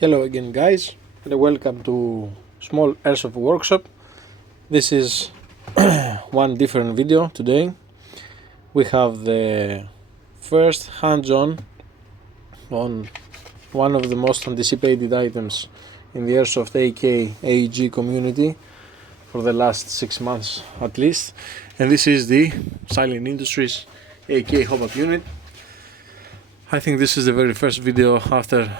Hello again, guys, and welcome to small Airsoft workshop. This is one different video today. We have the first hands-on on one of the most anticipated items in the Airsoft AK AEG community for the last 6 months at least, and this is the Silent Industries AK hop-up unit. I think this is the very first video after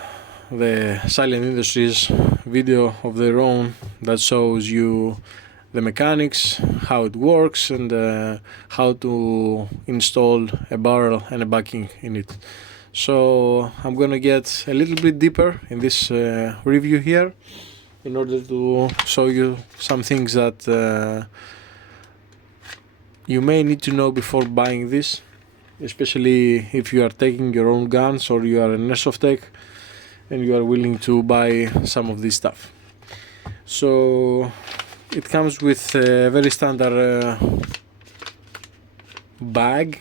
the Silent Industries video of their own that shows you the mechanics, how it works, and how to install a barrel and a backing in it. So I'm gonna get a little bit deeper in this review here in order to show you some things that you may need to know before buying this, especially if you are taking your own guns or you are an airsoft tech and you are willing to buy some of this stuff. So it comes with a very standard bag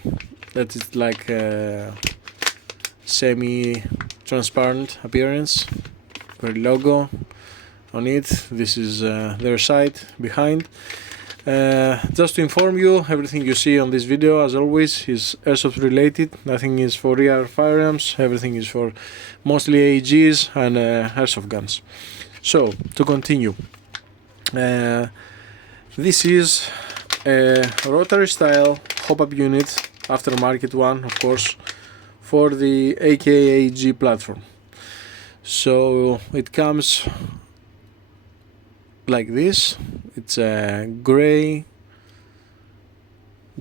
that is like a semi-transparent appearance, very logo on it. This is their site behind. Just to inform you, everything you see on this video, as always, is airsoft related. Nothing is for rear firearms. Everything is for mostly AEGs and airsoft guns. So, to continue, this is a rotary style hop-up unit, aftermarket one, of course, for the AK AEG platform. So it comes like this. It's a gray,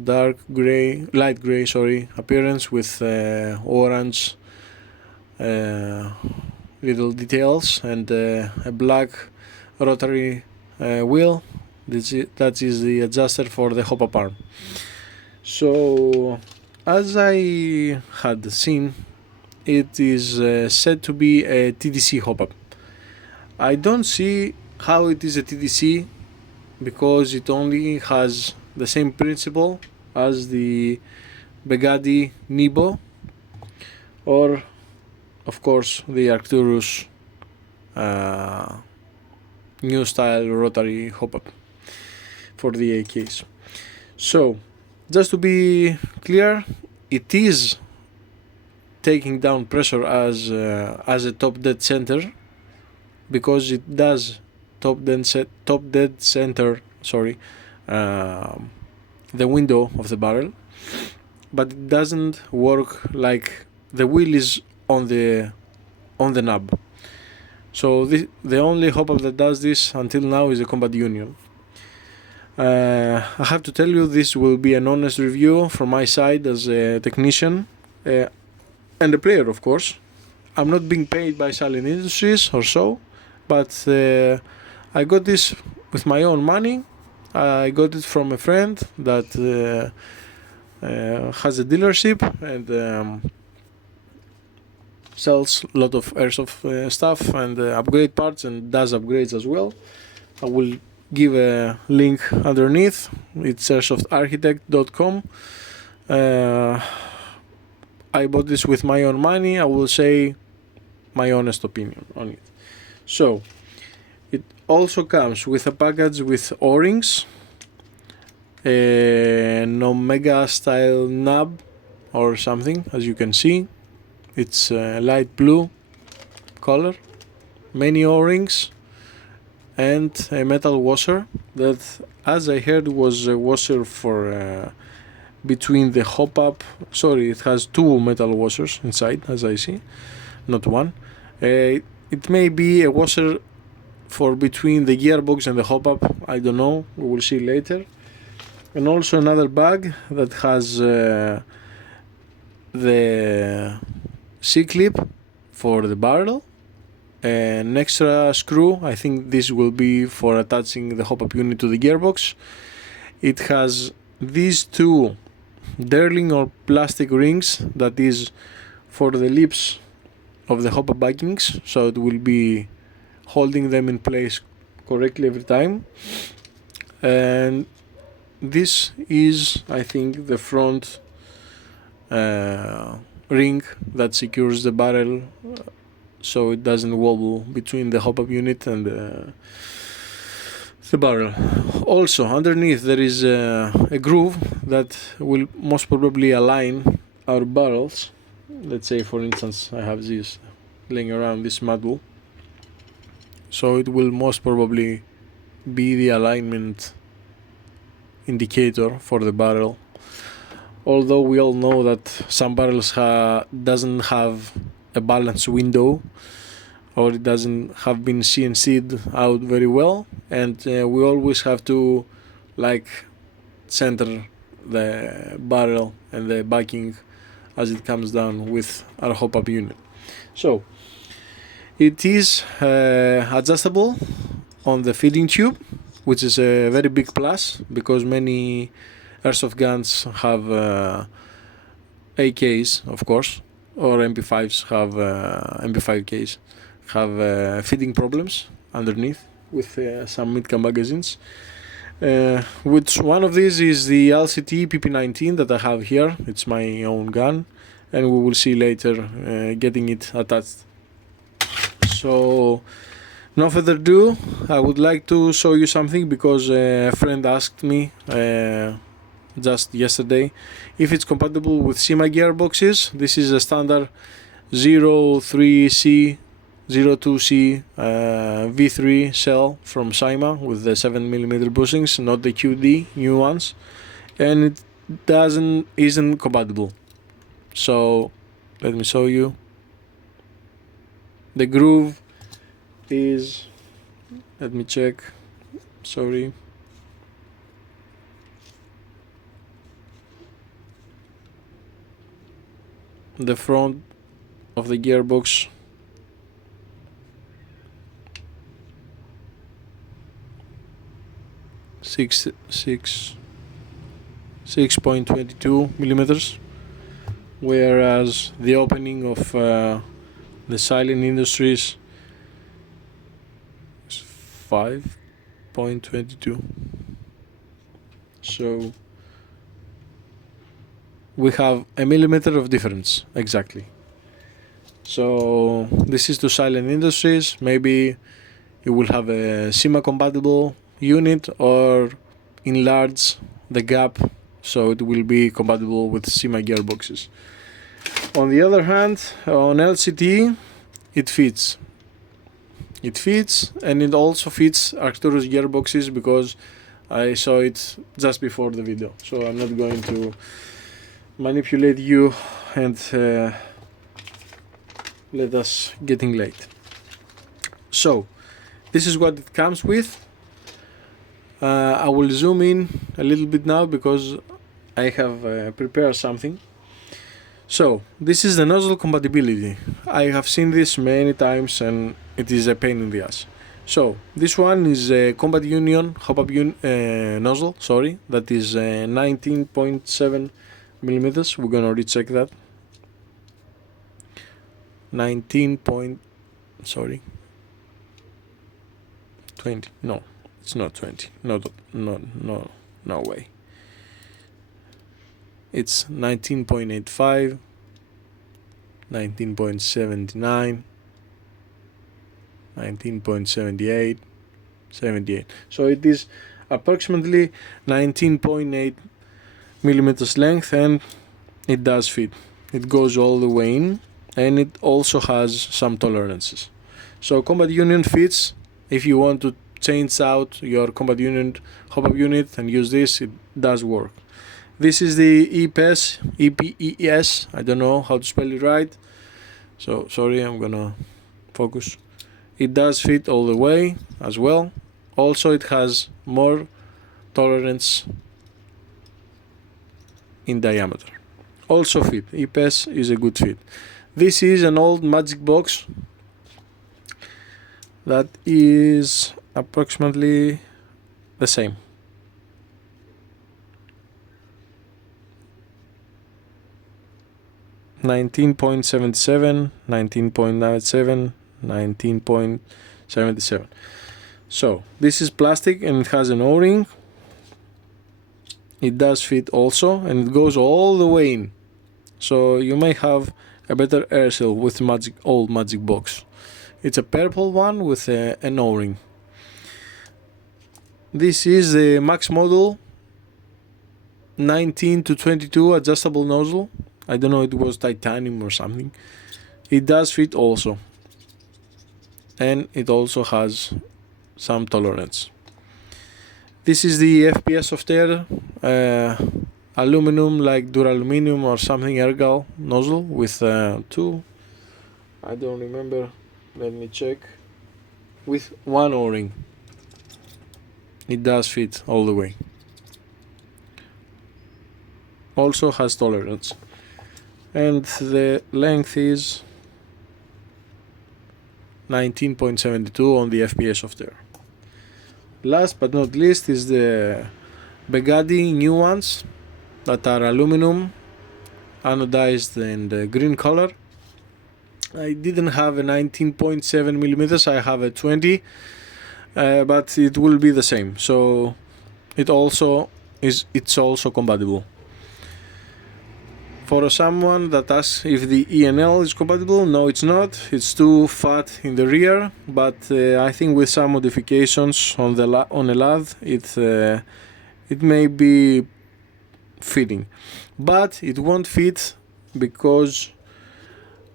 dark gray, light gray, sorry, appearance with orange little details and a black rotary wheel. That is the adjuster for the hop-up arm. So, as I had seen, it is said to be a TDC hop-up. I don't see how it is a TDC because it only has the same principle as the Begadi Nibo or of course the Arcturus new style rotary hop-up for the AKs. So just to be clear, it is taking down pressure as a top dead center because it does top dead center the window of the barrel, but it doesn't work like the wheel is on the knob. So the only hop-up that does this until now is a Combat Union. I have to tell you, this will be an honest review from my side as a technician and a player, of course. I'm not being paid by Silent Industries or so, but I got this with my own money. I got it from a friend that has a dealership and sells a lot of airsoft stuff and upgrade parts and does upgrades as well. I will give a link underneath. It's airsoftarchitect.com. I bought this with my own money. I will say my honest opinion on it. So it also comes with a package with O-rings, an Omega style knob or something, as you can see. It's light blue color, many O-rings, and a metal washer that, as I heard, was a washer for between the hop-up. Sorry, it has two metal washers inside, as I see, not one. It may be a washer for between the gearbox and the hop-up. I don't know. We will see later. And also another bag that has the C-clip for the barrel, an extra screw. I think this will be for attaching the hop-up unit to the gearbox. It has these two Derling or plastic rings that is for the lips of the hop-up backings, so it will be holding them in place correctly every time. And this is, I think, the front ring that secures the barrel so it doesn't wobble between the hop-up unit and the barrel. Also underneath there is a groove that will most probably align our barrels. Let's say for instance I have this laying around, this module, so it will most probably be the alignment indicator for the barrel. Although we all know that some barrels doesn't have a balance window, or it doesn't have been CNC'd out very well, and we always have to like center the barrel and the backing as it comes down with our hop-up unit. So it is adjustable on the feeding tube, which is a very big plus because many airsoft guns have AKs, of course, or MP5s have MP5Ks have feeding problems underneath with some mid-cam magazines. Which one of these is the LCT PP19 that I have here. It's my own gun, and we will see later getting it attached. So no further ado, I would like to show you something because a friend asked me just yesterday if it's compatible with SIMA gearboxes. This is a standard 03C 02C V3 shell from SIMA with the 7mm bushings, not the QD new ones, and it isn't compatible. So let me show you. The groove is, let me check, sorry, the front of the gearbox six 6.22 millimeters, whereas the opening of the Silent Industries is 5.22. So we have a millimeter of difference exactly. So this is to Silent Industries. Maybe you will have a SIMA compatible unit or enlarge the gap so it will be compatible with SIMA gearboxes. On the other hand, on LCT it fits, and it also fits Arcturus gearboxes because I saw it just before the video, so I'm not going to manipulate you and let us getting late. So this is what it comes with. I will zoom in a little bit now because I have prepared something. So this is the nozzle compatibility. I have seen this many times and it is a pain in the ass. So this one is a Combat Union hop-up nozzle, that is 19.7 millimeters. We're gonna recheck that. 20. No, it's not 20. No way. It's 19.85, 19.79, 19.78, 78. So it is approximately 19.8 millimeters length, and it does fit. It goes all the way in, and it also has some tolerances. So Combat Union fits. If you want to change out your Combat Union hop-up unit and use this, it does work. This is the EPES, I don't know how to spell it right, so sorry, I'm gonna focus. It does fit all the way as well. Also it has more tolerance in diameter. Also fit, EPES is a good fit. This is an old Magic box that is approximately the same. $19.77, $19.97, $19.77. So this is plastic and it has an O-ring. It does fit also, and it goes all the way in. So you may have a better air seal with old magic box. It's a purple one with an O-ring. This is the max model 19 to 22 adjustable nozzle. I don't know, it was titanium or something. It does fit also, and it also has some tolerance. This is the FPS soft air aluminum, like duraluminum or something, ergal nozzle with two, I don't remember, let me check, with one O-ring. It does fit all the way. Also has tolerance, and the length is 19.72 on the FPS soft air. Last but not least is the Begadi new ones that are aluminum, anodized and green color. I didn't have a 19.7 millimeters, I have a 20, but it will be the same. So it's also compatible. For someone that asks if the ENL is compatible, no, it's not. It's too fat in the rear, but I think with some modifications on a lathe, it may be fitting, but it won't fit because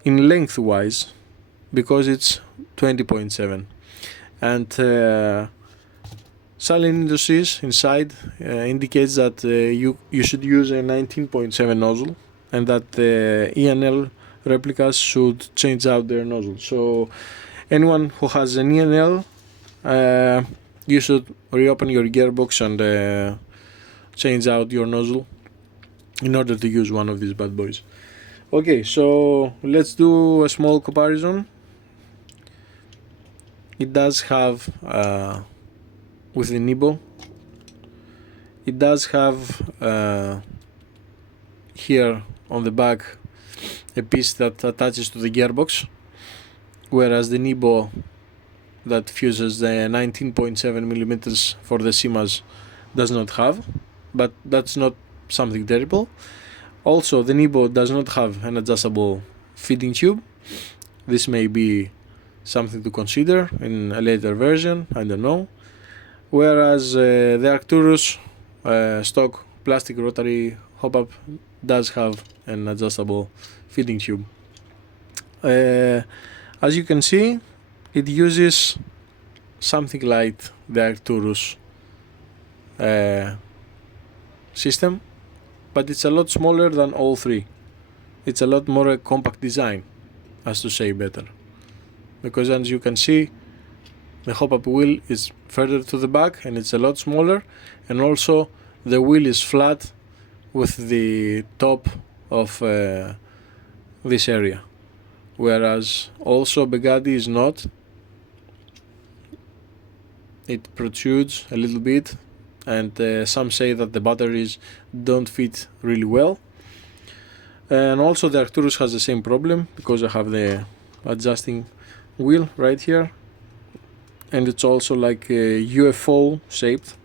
in lengthwise, because it's 20.7, and Silent Industries inside indicates that you should use a 19.7 nozzle, and that the ENL replicas should change out their nozzle. So anyone who has an ENL, you should reopen your gearbox and change out your nozzle in order to use one of these bad boys. Okay, so let's do a small comparison. It does have with the Nibo, it does have here on the back a piece that attaches to the gearbox, whereas the Nibo that fuses the 19.7 millimeters for the CMAS does not have, but that's not something terrible. Also, the Nibo does not have an adjustable feeding tube. This may be something to consider in a later version, I don't know. Whereas the Arcturus stock plastic rotary hop-up does have an adjustable feeding tube. As you can see, it uses something like the Arcturus system, but it's a lot smaller than all three. It's a lot more a compact design, as to say better, because as you can see, the hop-up wheel is further to the back and it's a lot smaller, and also the wheel is flat with the top of this area, whereas also Begadi is not. It protrudes a little bit, and some say that the batteries don't fit really well. And also the Arcturus has the same problem, because I have the adjusting wheel right here, and it's also like a UFO shaped,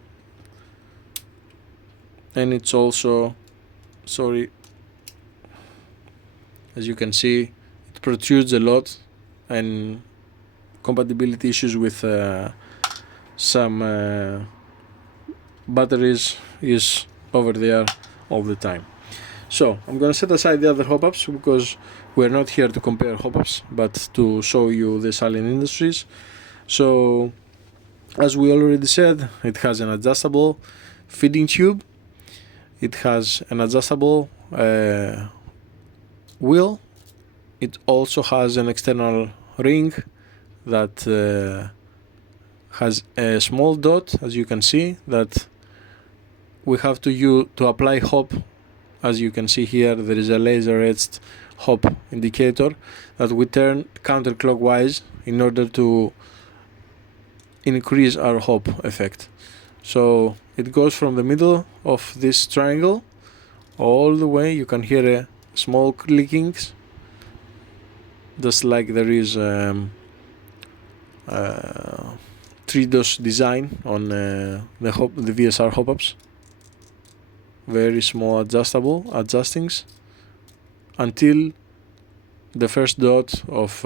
and it's also, sorry, as you can see, it protrudes a lot, and compatibility issues with some batteries is over there all the time. So I'm gonna set aside the other hop-ups, because we're not here to compare hop-ups, but to show you the Silent Industries. So as we already said, it has an adjustable feeding tube, it has an adjustable wheel, it also has an external ring that has a small dot, as you can see, that we have to use to apply hop. As you can see here, there is a laser etched hop indicator that we turn counterclockwise in order to increase our hop effect. So it goes from the middle of this triangle all the way. You can hear a small clickings, just like there is 3DOS design on the VSR hop-ups. Very small adjustings until the first dot of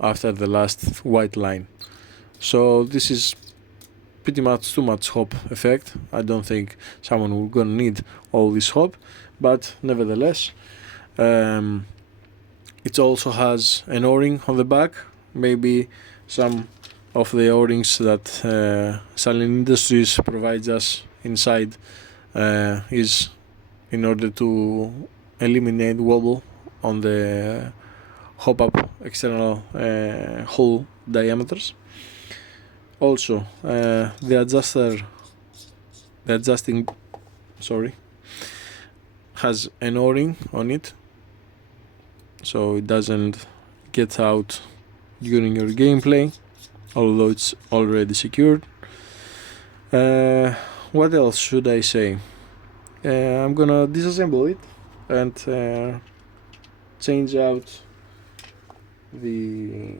after the last white line. So this is pretty much too much hop effect. I don't think someone will gonna need all this hop, but nevertheless, it also has an O-ring on the back. Maybe some of the O-rings that Salin Industries provides us inside is in order to eliminate wobble on the hop-up external hole diameters. Also, the adjusting, has an O-ring on it, so it doesn't get out during your gameplay, although it's already secured. What else should I say? I'm gonna disassemble it and change out the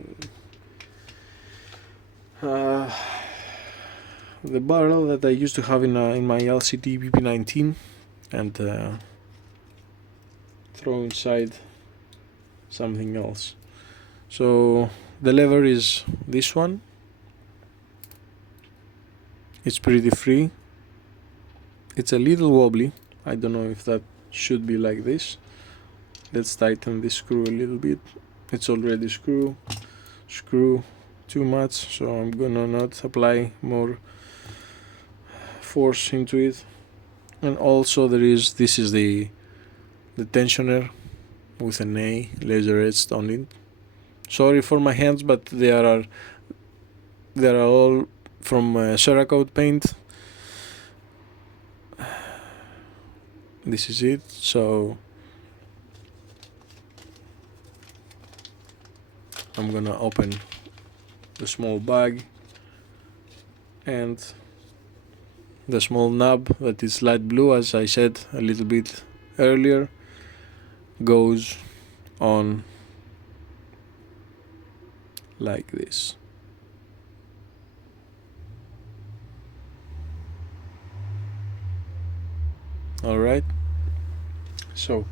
barrel that I used to have in my LCT PP19 and throw inside something else. So the lever is this one. It's pretty free. It's a little wobbly. I don't know if that should be like this. Let's tighten this screw a little bit. It's already screw too much, so I'm gonna not apply more force into it. And also this is the tensioner with an A laser etched on it. Sorry for my hands, but they are all from Cerakote paint. This is it. So I'm gonna open the small bag, and the small knob that is light blue, as I said a little bit earlier, goes on like this. Alright, so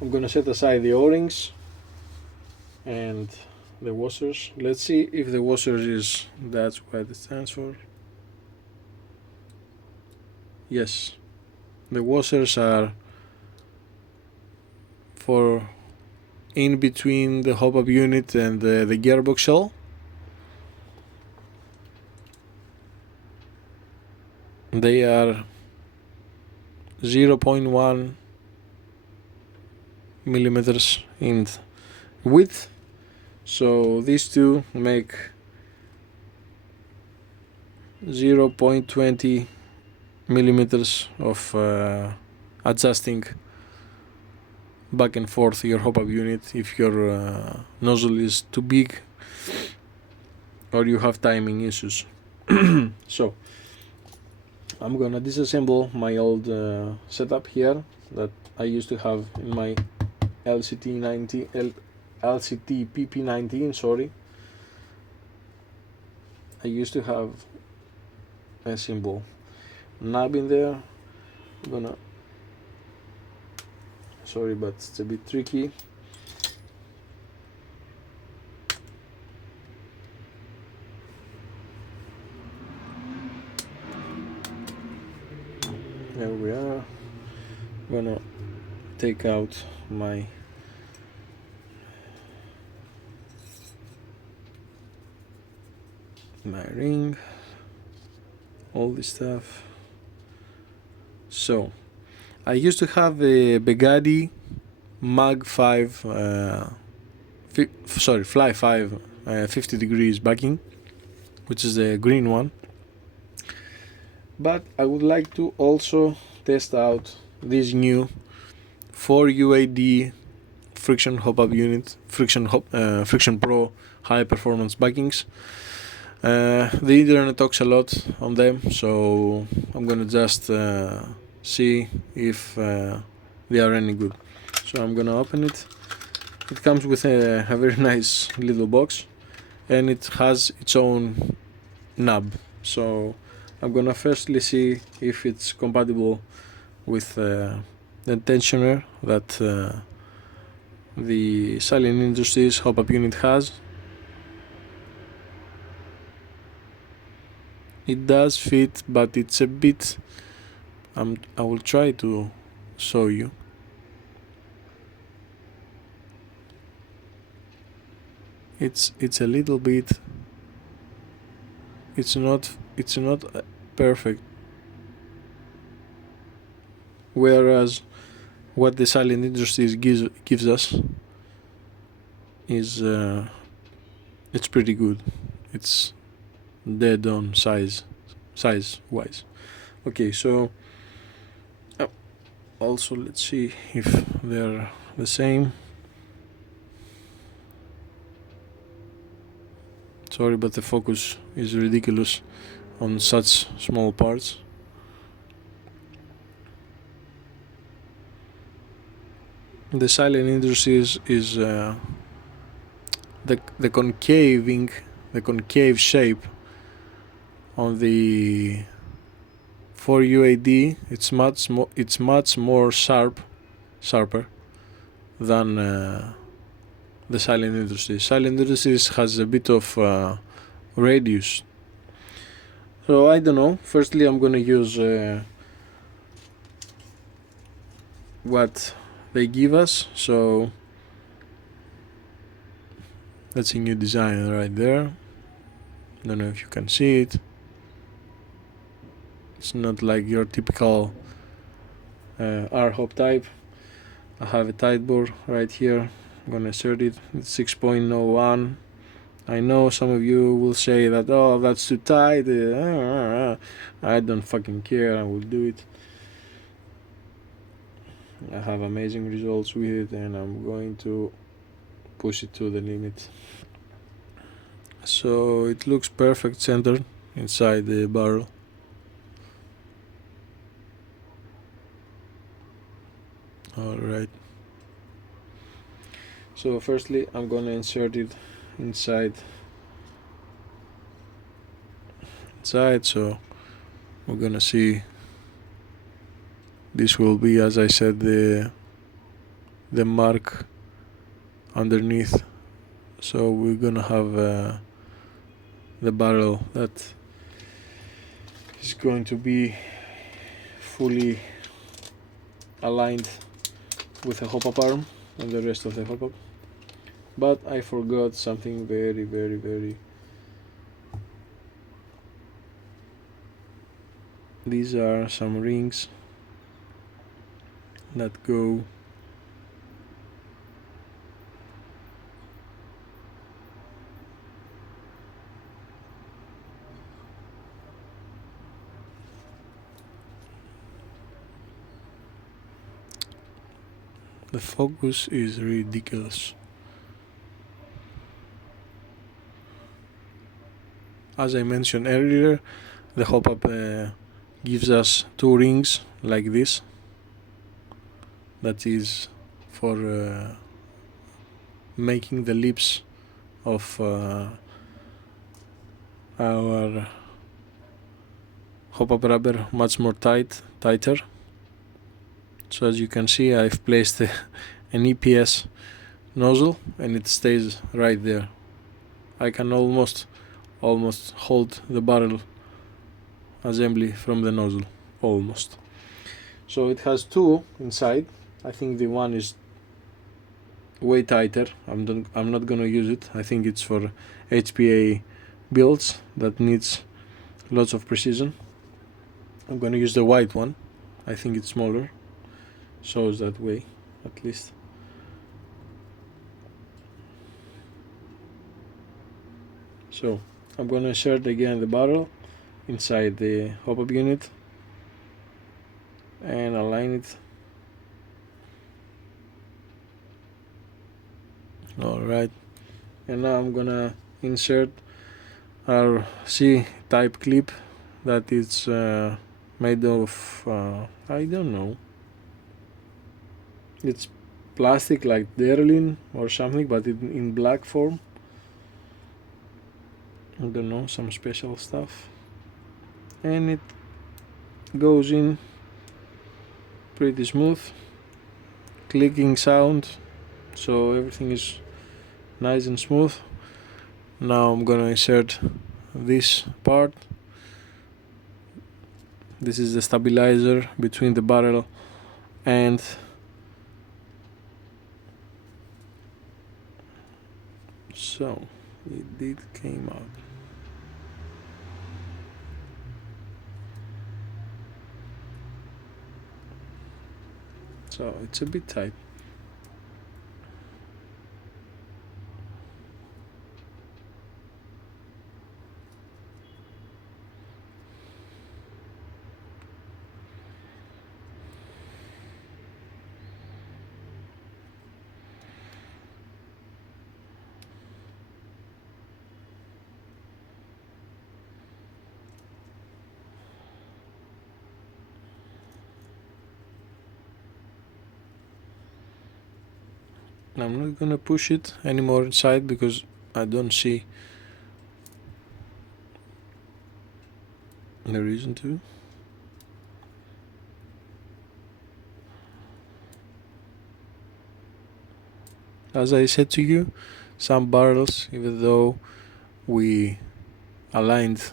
I'm gonna set aside the O-rings and the washers. Let's see if the washers that's what it stands for. Yes, the washers are for in between the hop-up unit and the gearbox shell. They are 0.1 millimeters in width, so these two make 0.20 millimeters of adjusting back and forth your hop-up unit if your nozzle is too big or you have timing issues. So I'm gonna disassemble my old setup here that I used to have in my LCT PP19. Sorry, I used to have a simple knob in there. I'm gonna, sorry, but it's a bit tricky. There we are. I'm gonna take out my ring, all this stuff. So I used to have a Begadi Mag 5 Fly 5 50 degrees backing, which is the green one, but I would like to also test out this new 4UAD friction hop-up unit, Friction Pro high performance backings. The internet talks a lot on them, so I'm gonna just see if they are any good. So I'm gonna open it. It comes with a very nice little box, and it has its own knob. So I'm gonna firstly see if it's compatible with the tensioner that the Silent Industries hop-up unit has. It does fit, but it's a bit, I will try to show you. It's a little bit, it's not perfect, whereas what the Silent Industries gives us is it's pretty good. It's dead on size wise. Okay, so also let's see if they're the same. Sorry, but the focus is ridiculous on such small parts. The Silent Industries is the concave shape on the 4UAD. It's much more sharper than the Silent Industries. Silent Industries has a bit of radius. So I don't know. Firstly, I'm gonna use what they give us. So that's a new design right there. Don't know if you can see it. It's not like your typical R-hop type. I have a tight bore right here. I'm gonna insert it. It's 6.01. I know some of you will say that, oh, that's too tight. I don't fucking care. I will do it. I have amazing results with it, and I'm going to push it to the limit. So it looks perfect centered inside the barrel. Alright. So firstly, I'm gonna insert it inside. So we're gonna see. This will be, as I said, the mark underneath. So we're gonna have the barrel that is going to be fully aligned with a hop-up arm and the rest of the hop-up. But I forgot something very, very, very. These are some rings that go the focus is ridiculous. As I mentioned earlier, the hop-up gives us two rings like this. That is for making the lips of our hop-up rubber much more tighter. So as you can see, I've placed an EPS nozzle and it stays right there. I can almost hold the barrel assembly from the nozzle, almost. So it has two inside. I think the one is way tighter. I'm not gonna use it. I think it's for HPA builds that needs lots of precision. I'm gonna use the white one. I think it's smaller. Shows that way, at least. So I'm gonna insert again the barrel inside the hop-up unit and align it. Alright, and now I'm gonna insert our C-type clip that is made of I don't know, it's plastic like Derlin or something, but in black form. I don't know, some special stuff, and it goes in pretty smooth, clicking sound, so everything is nice and smooth. Now I'm gonna insert this part. This is the stabilizer between the barrel and so it did came out. So it's a bit tight. I'm not gonna push it anymore inside because I don't see the reason to. As I said to you, some barrels, even though we aligned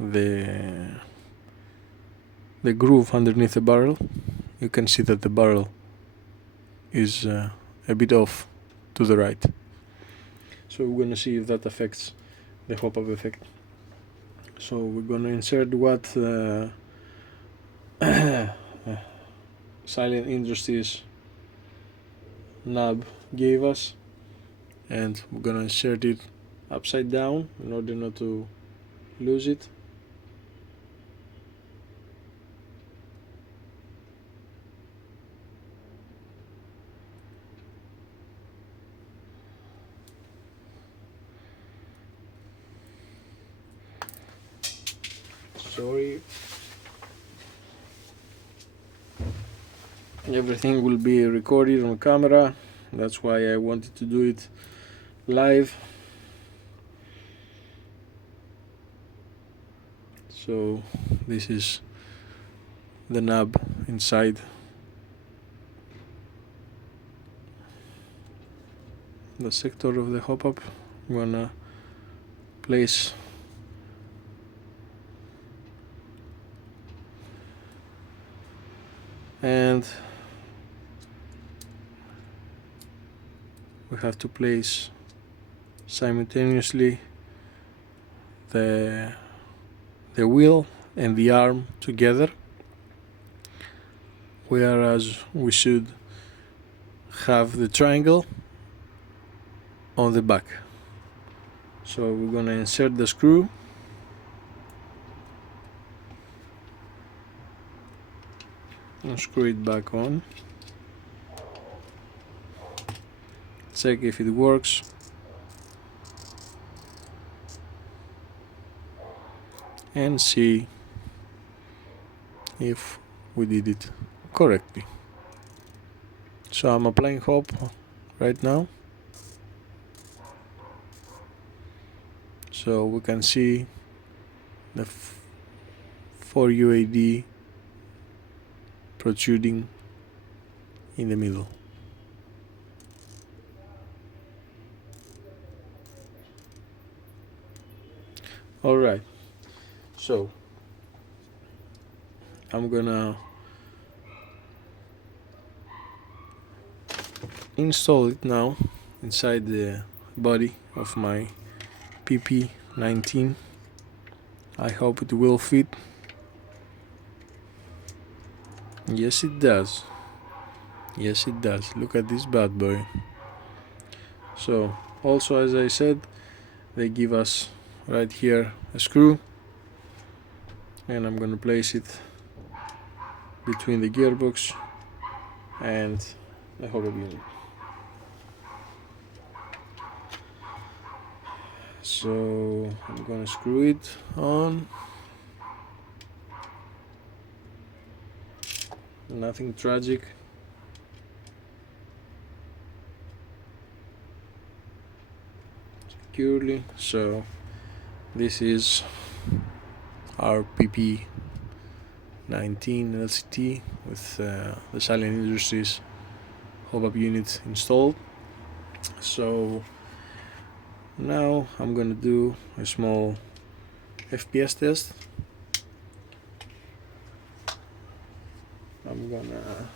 the groove underneath the barrel, you can see that the barrel is a bit off to the right. So we're gonna see if that affects the hop-up effect. So we're gonna insert what Silent Industries knob gave us, and we're gonna insert it upside down in order not to lose it. Sorry, everything will be recorded on camera, that's why I wanted to do it live. So this is the knob inside the sector of the hop-up. I'm gonna place and we have to place simultaneously the wheel and the arm together, whereas we should have the triangle on the back. So we're gonna insert the screw and screw it back on. Check if it works. And see if we did it correctly. So I'm applying hop right now, so we can see the 4 UAD protruding in the middle. Alright, so I'm gonna install it now inside the body of my PP19. I hope it will fit. Yes it does. Yes it does. Look at this bad boy. So also, as I said, they give us right here a screw, and I'm gonna place it between the gearbox and the hop-up unit. So I'm gonna screw it on. Nothing tragic. Securely. So this is our PP 19 LCT with the Silent Industries hop-up unit installed. So now I'm gonna do a small FPS test. I'm gonna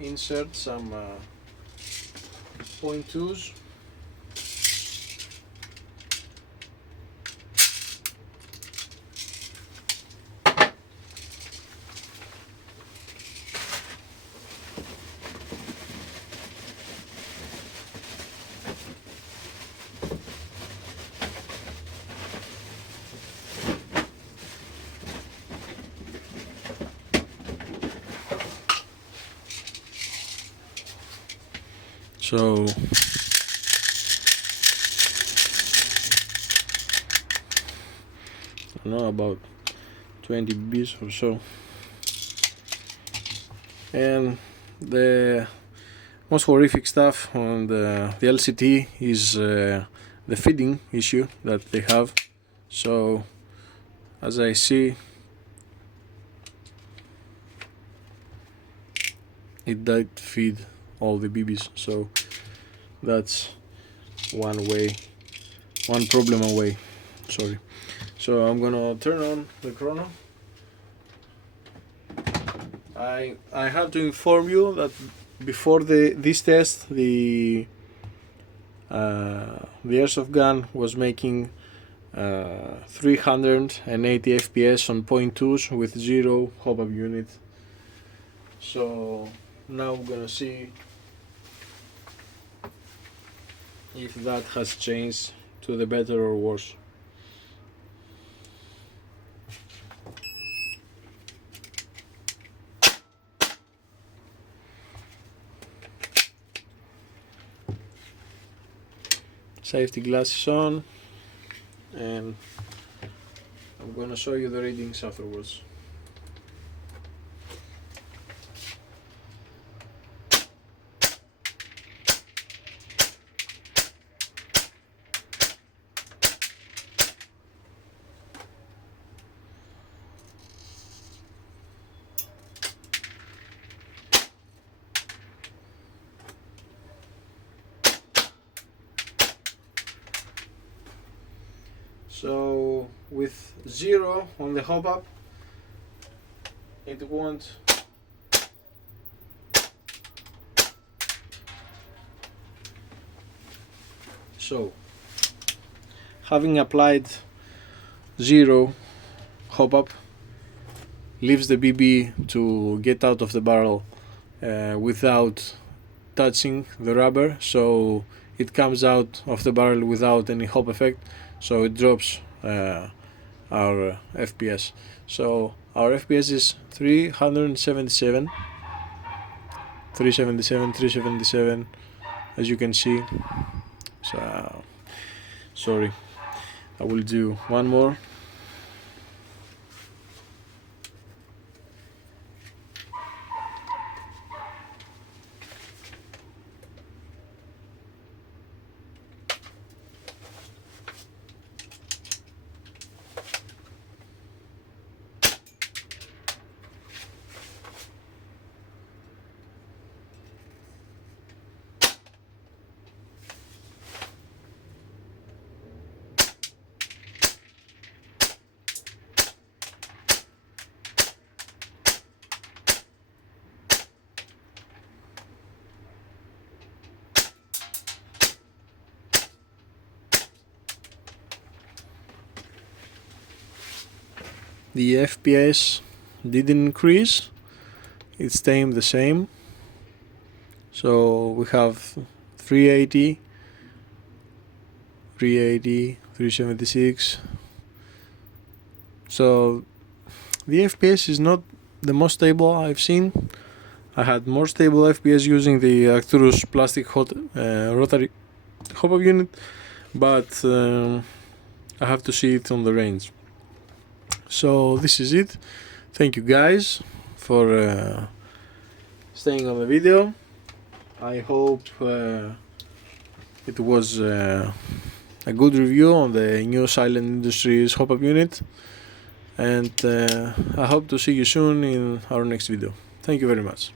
insert some .2s. So I don't know, about 20 bs or so. And the most horrific stuff on the LCT is the feeding issue that they have. So as I see, it did feed all the BBs, so that's one problem away. Sorry. So I'm gonna turn on the chrono. I have to inform you that before this test, the airsoft gun was making 380 FPS on .2s with 0 hop-up unit. So now we're gonna see if that has changed to the better or worse. Safety glasses on, and I'm gonna show you the readings afterwards. So with 0 on the hop-up, it won't so having applied 0 hop-up leaves the BB to get out of the barrel without touching the rubber, so it comes out of the barrel without any hop effect, so it drops our FPS. So our FPS is 377, 377, as you can see. So sorry, I will do one more. The FPS didn't increase, it stayed the same. So we have 380, 376. So the FPS is not the most stable I've seen. I had more stable FPS using the Arcturus plastic rotary hop-up unit, but I have to see it on the range. So this is it. Thank you guys for staying on the video. I hope it was a good review on the new Silent Industries hop-up unit, and I hope to see you soon in our next video. Thank you very much.